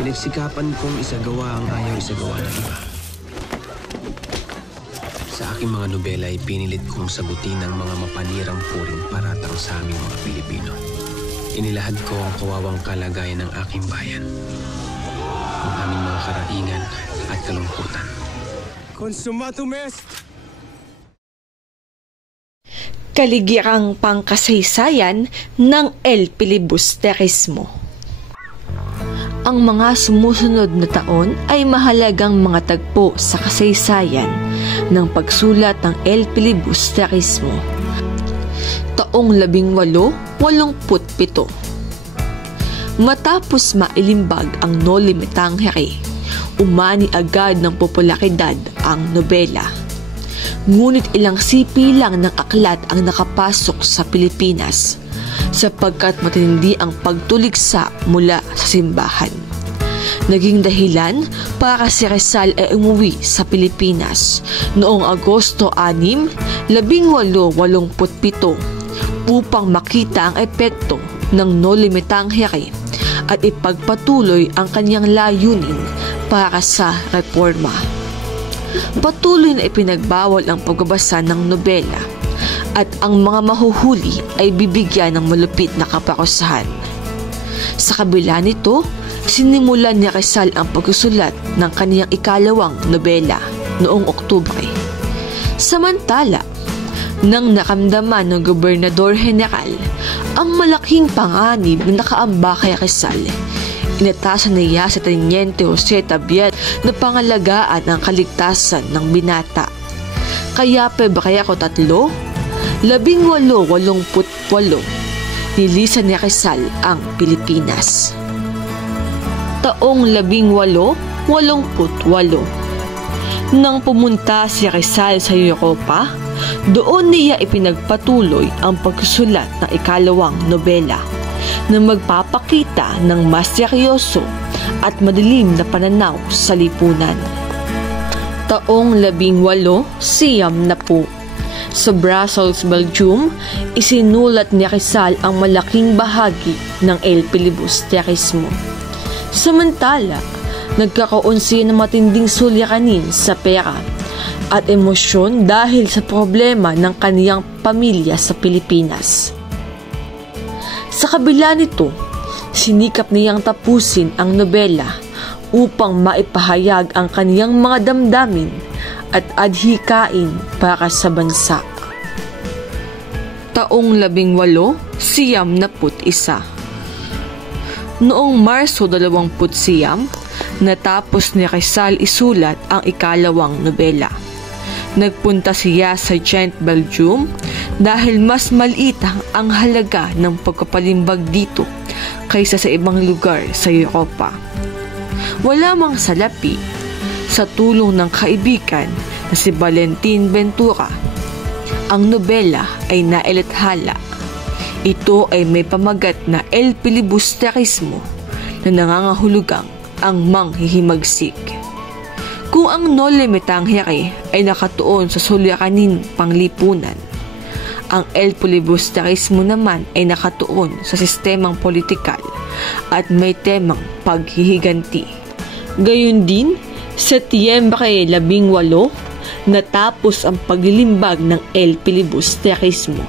Pinagsikapan kong isagawa ang ayaw isagawa ng iba. Sa aking mga nobela ay pinilit kong sagutin ang mga mapanirang puring paratang sa aming mga Pilipino. Inilahad ko ang kawawang kalagayan ng aking bayan, ang aming mga karaingan at kalungkutan. Consumatum est! Kaligirang pangkasaysayan ng El Filibusterismo. Ang mga sumusunod na taon ay mahalagang mga tagpo sa kasaysayan ng pagsulat ng El Filibusterismo. Taong 1887. Matapos mailimbag ang Noli Me Tangere, umani agad ng popularidad ang nobela. Ngunit ilang sipi lang ng aklat ang nakapasok sa Pilipinas sapagkat matindi ang pagtuligsa mula sa simbahan. Naging dahilan para si Rizal ay umuwi sa Pilipinas noong Agosto 6, 1887 upang makita ang epekto ng Noli Me Tangere at ipagpatuloy ang kanyang layunin para sa reforma. Patuloy na ipinagbawal ang pagbabasa ng nobela at ang mga mahuhuli ay bibigyan ng malupit na kaparusahan. Sa kabila nito, sinimulan ni Rizal ang pagsusulat ng kaniyang ikalawang nobela noong Oktubre. Samantala, nang nakamdaman ng Gobernador General ang malaking panganib na nakaamba kay Rizal, inatasan niya sa Teniente Jose Tabiat na pangalagaan ang kaligtasan ng binata. Kaya Pebrero 3, 1888, nilisan ni Rizal ang Pilipinas. Taong 1888, nang pumunta si Rizal sa Europa, doon niya ipinagpatuloy ang pagsusulat ng ikalawang nobela na magpapakita ng mas seryoso at madilim na pananaw sa lipunan. Taong 1890, sa Brussels, Belgium, isinulat ni Rizal ang malaking bahagi ng El Filibusterismo. Samantala, nagkakaroon siya ng matinding suliranin sa pera at emosyon dahil sa problema ng kaniyang pamilya sa Pilipinas. Sa kabila nito, sinikap niyang tapusin ang nobela upang maipahayag ang kaniyang mga damdamin at adhikain para sa bansa. Taong 1891. Noong Marso 29, natapos ni Rizal isulat ang ikalawang nobela. Nagpunta siya sa Ghent, Belgium dahil mas maliit ang halaga ng pagpapalimbag dito kaysa sa ibang lugar sa Europa. Wala mang salapi, sa tulong ng kaibigan na si Valentin Ventura, ang nobela ay nailathala. Ito ay may pamagat na El Filibusterismo na nangangahulugang ang manghihimagsik. Kung ang Noli Me Tangere ay nakatuon sa suliraning panglipunan, ang El Filibusterismo naman ay nakatuon sa sistemang politikal at may temang paghihiganti. Gayun din, Setyembre 18, natapos ang paglilimbag ng El Filibusterismo.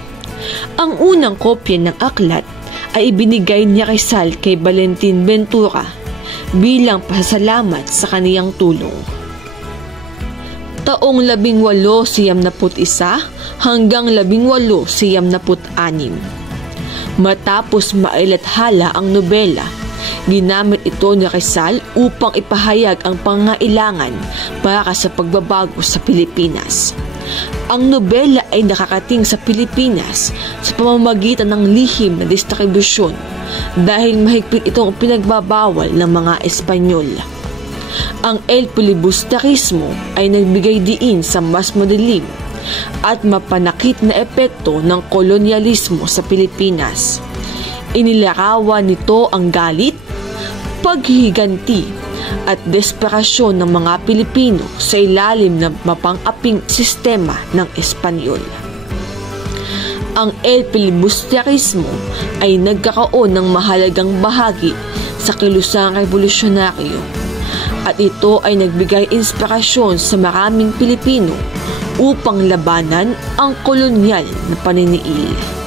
Ang unang kopya ng aklat ay ibinigay ni Rizal kay Valentin Ventura bilang pasasalamat sa kaniyang tulong. Taong 1891 hanggang 1896. Matapos mailathala ang nobela, ginamit ito ni Rizal upang ipahayag ang pangangailangan para sa pagbabago sa Pilipinas. Ang nobela ay nakakating sa Pilipinas sa pamamagitan ng lihim na distribusyon dahil mahigpit itong pinagbabawal ng mga Espanyol. Ang El Filibusterismo ay nagbigay diin sa mas madilim at mapanakit na epekto ng kolonyalismo sa Pilipinas. Inilarawan nito ang galit, paghihiganti at desperasyon ng mga Pilipino sa ilalim ng mapang-aping sistema ng Espanyol. Ang El Filibusterismo ay nagkakaon ng mahalagang bahagi sa kilusang revolusyonaryo at ito ay nagbigay inspirasyon sa maraming Pilipino upang labanan ang kolonyal na paniniil.